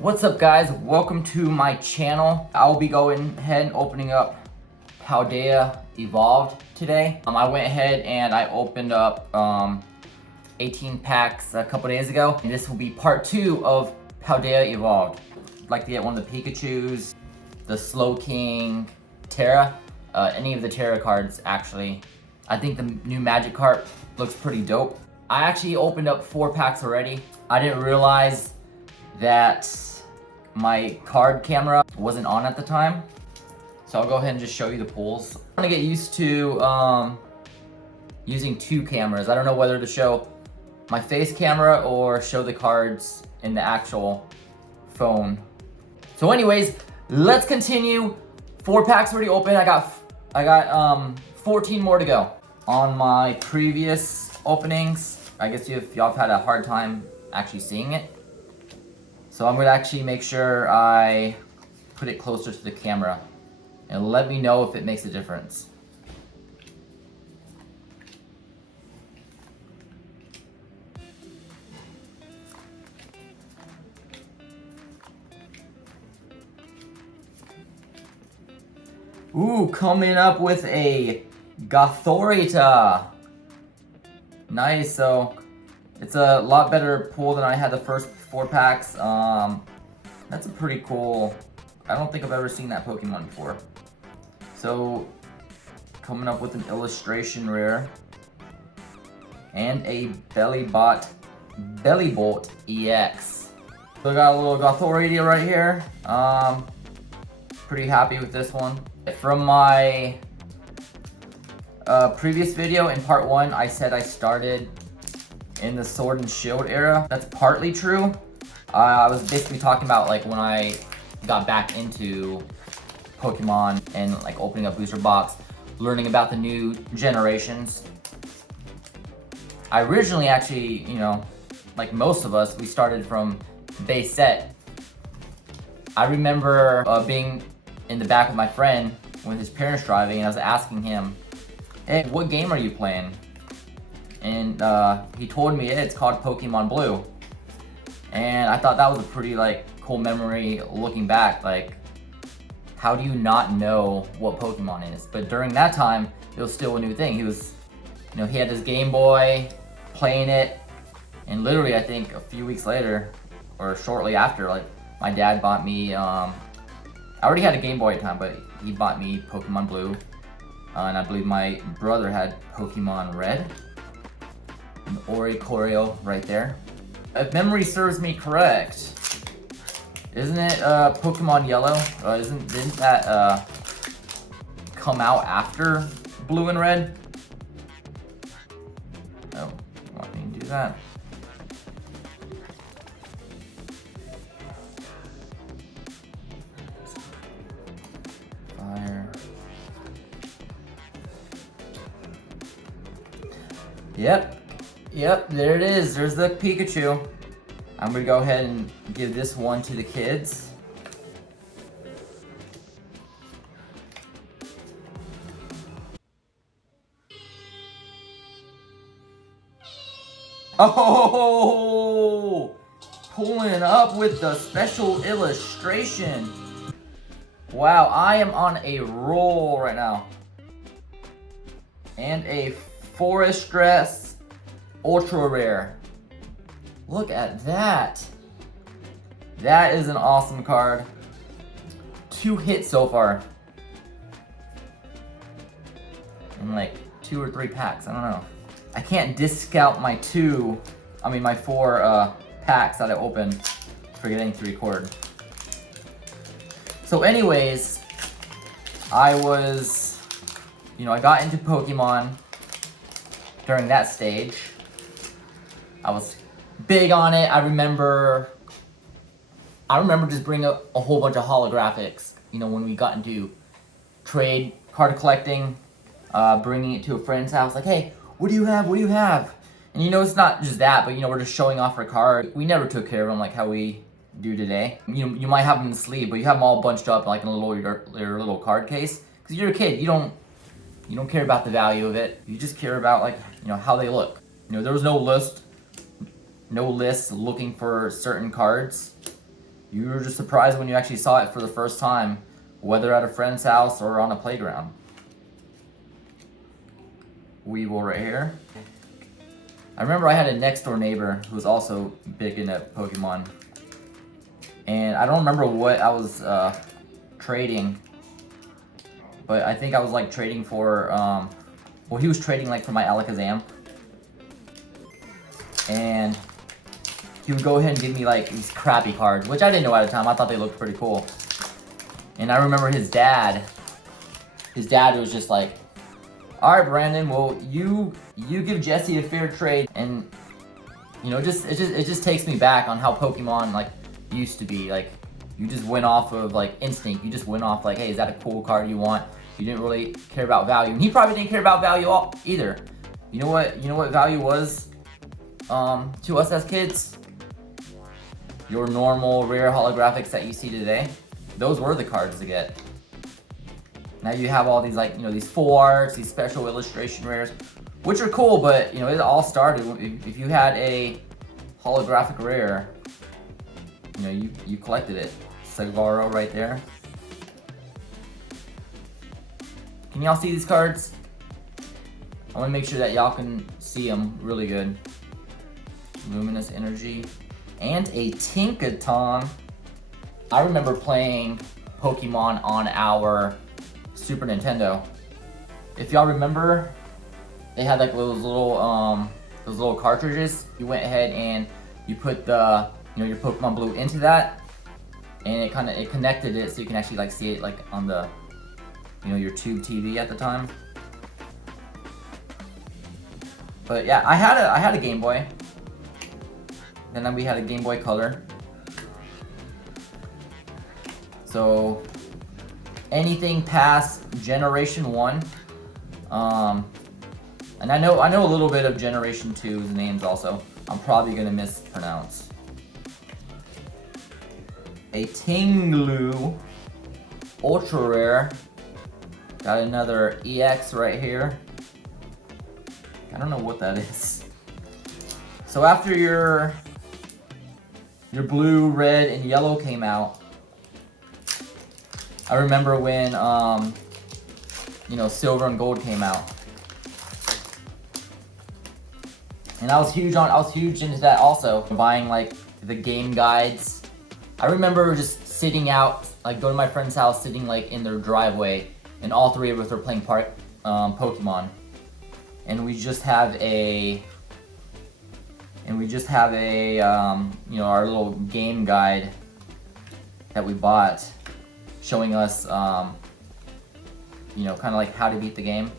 What's up, guys? Welcome to my channel. I'll be going ahead and opening up Paldea Evolved today. I went ahead and I opened up 18 packs a couple days ago. And this will be part 2 of Paldea Evolved. I'd like to get one of the Pikachus, the Slow King, Terra, any of the Terra cards actually. I think the new Magic card looks pretty dope. I actually opened up 4 packs already. I didn't realize that my card camera wasn't on at the time. So I'll go ahead and just show you the pulls. I'm gonna get used to using 2 cameras. I don't know whether to show my face camera or show the cards in the actual phone. So anyways, let's continue. 4 packs already open. I got 14 more to go. On my previous openings, I guess if y'all have had a hard time actually seeing it. So I'm gonna actually make sure I put it closer to the camera and let me know if it makes a difference. Ooh, coming up with a Gothorita. Nice, so it's a lot better pull than I had the first 4 packs. That's a pretty cool, I don't think I've ever seen that Pokemon before. So, coming up with an illustration rare. And a Bellybolt EX. So I got a little Gothorita right here. Pretty happy with this one. From my previous video in part 1, I said I started in the Sword and Shield era. That's partly true. I was basically talking about like when I got back into Pokemon and like opening up booster box, learning about the new generations. I originally actually, you know, like most of us, we started from base set. I remember being in the back with my friend with his parents driving, and I was asking him, "Hey, what game are you playing?" And he told me it's called Pokemon Blue. And I thought that was a pretty like cool memory looking back. Like, how do you not know what Pokemon is? But during that time, it was still a new thing. He was, you know, he had his Game Boy playing it, and literally I think a few weeks later, or shortly after, like my dad bought me, I already had a Game Boy at the time, but he bought me Pokemon Blue. And I believe my brother had Pokemon Red. And Oricorio right there. If memory serves me correct, isn't it Pokemon Yellow? Didn't that come out after Blue and Red? Oh, you want me to do that? Fire. Yep, there it is. There's the Pikachu. I'm gonna go ahead and give this one to the kids. Oh, pulling up with the special illustration. Wow, I am on a roll right now. And a Forest Dress Ultra Rare. Look at that. That is an awesome card. 2 hits so far. In like 2 or 3 packs, I don't know. I can't discount my 4 packs that I opened, forgetting to record. So anyways, I was, you know, I got into Pokemon during that stage. I was big on it. I remember just bringing up a whole bunch of holographics, you know, when we got into trade card collecting, bringing it to a friend's house, like, "Hey, what do you have? What do you have?" And you know, it's not just that, but you know, we're just showing off our card. We never took care of them like how we do today. You know, you might have them in the sleeve, but you have them all bunched up like in a your little card case. Because you're a kid, you don't care about the value of it. You just care about, like, you know, how they look. You know, there was no list looking for certain cards. You were just surprised when you actually saw it for the first time, whether at a friend's house or on a playground. Weevil right here. I remember I had a next door neighbor who was also big into Pokemon. And I don't remember what I was trading, but I think I was like trading for, well, he was trading like for my Alakazam. And he would go ahead and give me like these crappy cards, which I didn't know at the time. I thought they looked pretty cool. And I remember his dad was just like, all right, Brandon, well, you give Jesse a fair trade. And you know, it just takes me back on how Pokemon like used to be. Like, you just went off of like instinct. You just went off like, hey, is that a cool card you want? You didn't really care about value. And he probably didn't care about value either. You know what value was to us as kids? Your normal rare holographics that you see today. Those were the cards to get. Now you have all these like, you know, these full arts, these special illustration rares, which are cool, but you know, it all started if you had a holographic rare, you know, you collected it. Sagaro right there. Can y'all see these cards? I want to make sure that y'all can see them really good. Luminous Energy. And a Tinkaton. I remember playing Pokemon on our Super Nintendo. If y'all remember, they had like those little cartridges. You went ahead and you put the, you know, your Pokemon Blue into that, and it connected it so you can actually like see it like on the, you know, your tube TV at the time. But yeah, I had a Game Boy. Then we had a Game Boy Color. So anything past Generation 1, and I know a little bit of Generation 2's names also. I'm probably gonna mispronounce. A Tinglu, ultra rare. Got another EX right here. I don't know what that is. So after your blue, red, and yellow came out, I remember when you know, silver and gold came out, and I was huge into that also, buying like the game guides. I remember just sitting out, like going to my friend's house, sitting like in their driveway, and all three of us were playing Pokemon, and we just have a you know, our little game guide that we bought, showing us you know, kind of like how to beat the game.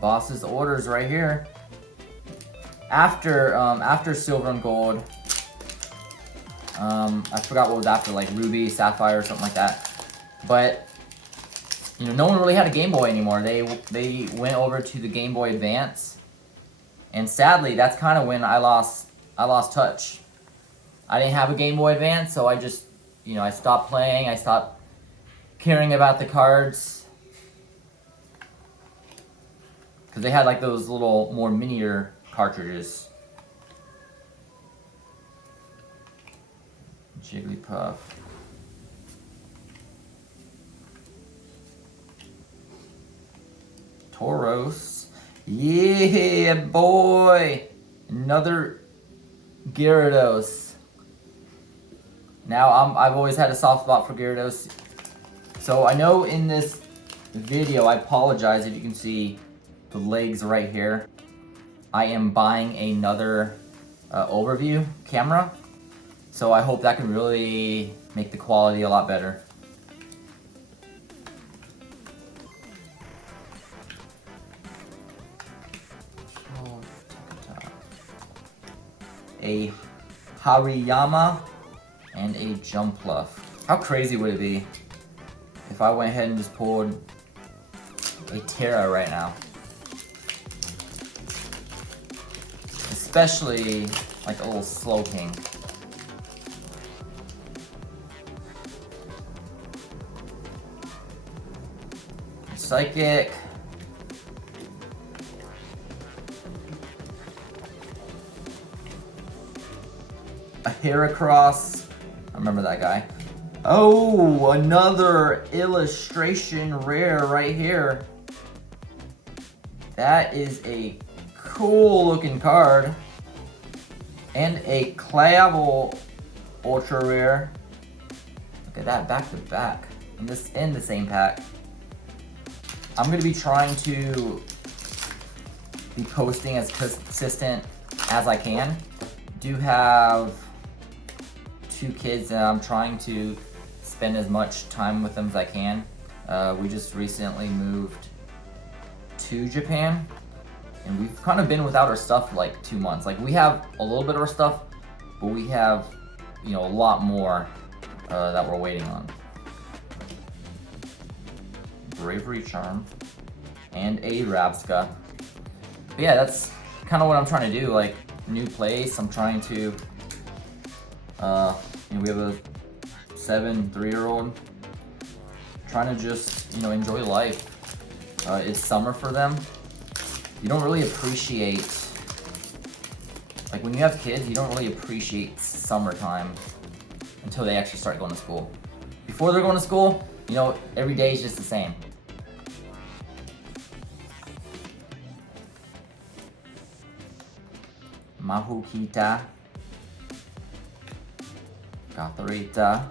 Boss's orders right here. After silver and gold, I forgot what was after, like ruby, sapphire, or something like that. But you know, no one really had a Game Boy anymore. They went over to the Game Boy Advance, and sadly, that's kind of when I lost touch. I didn't have a Game Boy Advance, so I just, you know, I stopped playing. I stopped caring about the cards, because they had like those little more minier cartridges. Jigglypuff. Tauros. Yeah, boy! Another Gyarados. Now, I've always had a soft spot for Gyarados. So I know in this video, I apologize if you can see the legs right here. I am buying another overview camera. So I hope that can really make the quality a lot better. A Hariyama and a Jumpluff. How crazy would it be if I went ahead and just pulled a Terra right now? Especially like a little Slowking. Psychic. a Heracross. I remember that guy. Oh, another illustration rare right here. That is a cool looking card. And a Clavel ultra rare. Look at that, back to back. In the same pack. I'm gonna be trying to be posting as consistent as I can. Do have 2 kids and I'm trying to spend as much time with them as I can. We just recently moved to Japan and we've kind of been without our stuff for like 2 months. Like we have a little bit of our stuff, but we have, you know, a lot more that we're waiting on. Bravery Charm and a Rabska. But yeah, that's kind of what I'm trying to do. Like new place, I'm trying to. You know, we have a 3-year-old. Trying to just, you know, enjoy life. It's summer for them. You don't really appreciate, like when you have kids, you don't really appreciate summertime until they actually start going to school. Before they're going to school, you know, every day is just the same. Mahukita, Gothorita.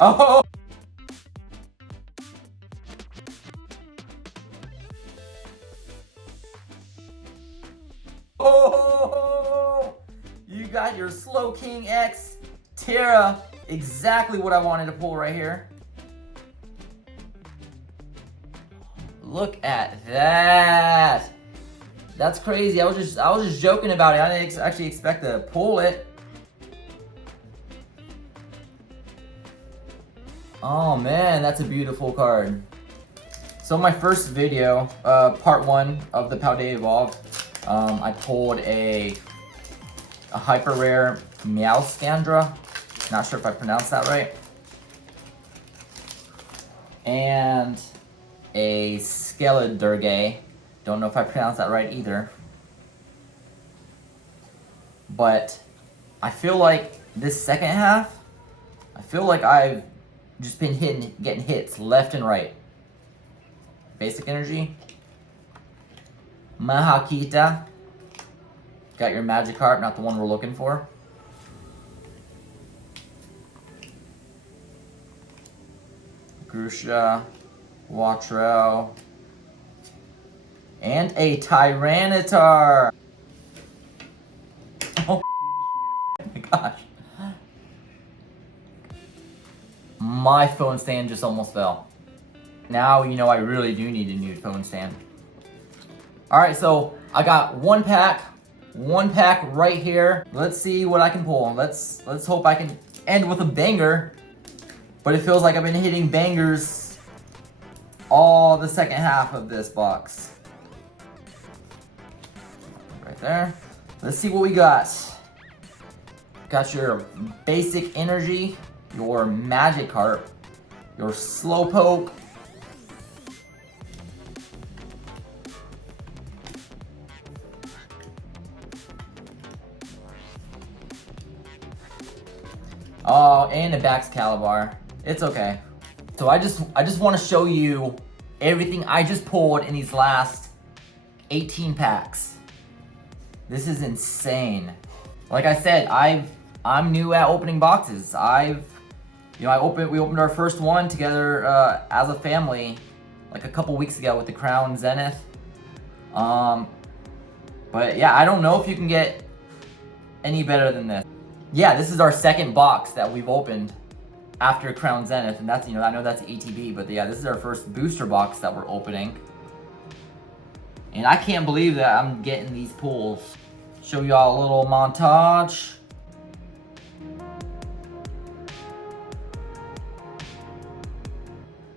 Oh! Oh! You got your Slow King X Terra. Exactly what I wanted to pull right here. Look at that. That's crazy. I was just joking about it. I didn't actually expect to pull it. Oh man, that's a beautiful card. So my first video, part 1 of the Paldea Evolved, I pulled a hyper rare Meowscandra. Not sure if I pronounced that right. And a Skelidurge. Don't know if I pronounced that right either. But I feel like this second half, I feel like I've just been getting hits left and right. Basic energy. Mahakita. Got your Magikarp, not the one we're looking for. Grusha. Watrel. And a Tyranitar. Oh my gosh. My phone stand just almost fell. Now you know I really do need a new phone stand. Alright, so I got one pack right here. Let's see what I can pull. Let's hope I can end with a banger. But it feels like I've been hitting bangers all the second half of this box. Right there. Let's see what we got. Got your basic energy, your Magikarp, your Slowpoke, oh, and a Baxcalibur. It's okay. So I just want to show you everything I just pulled in these last 18 packs. This is insane. Like I said, I'm new at opening boxes. We opened our first one together as a family like a couple weeks ago with the Crown Zenith. But yeah, I don't know if you can get any better than this. Yeah, this is our second box that we've opened after Crown Zenith, and that's, you know, I know that's ETB, but yeah, this is our first booster box that we're opening. And I can't believe that I'm getting these pulls. Show y'all a little montage.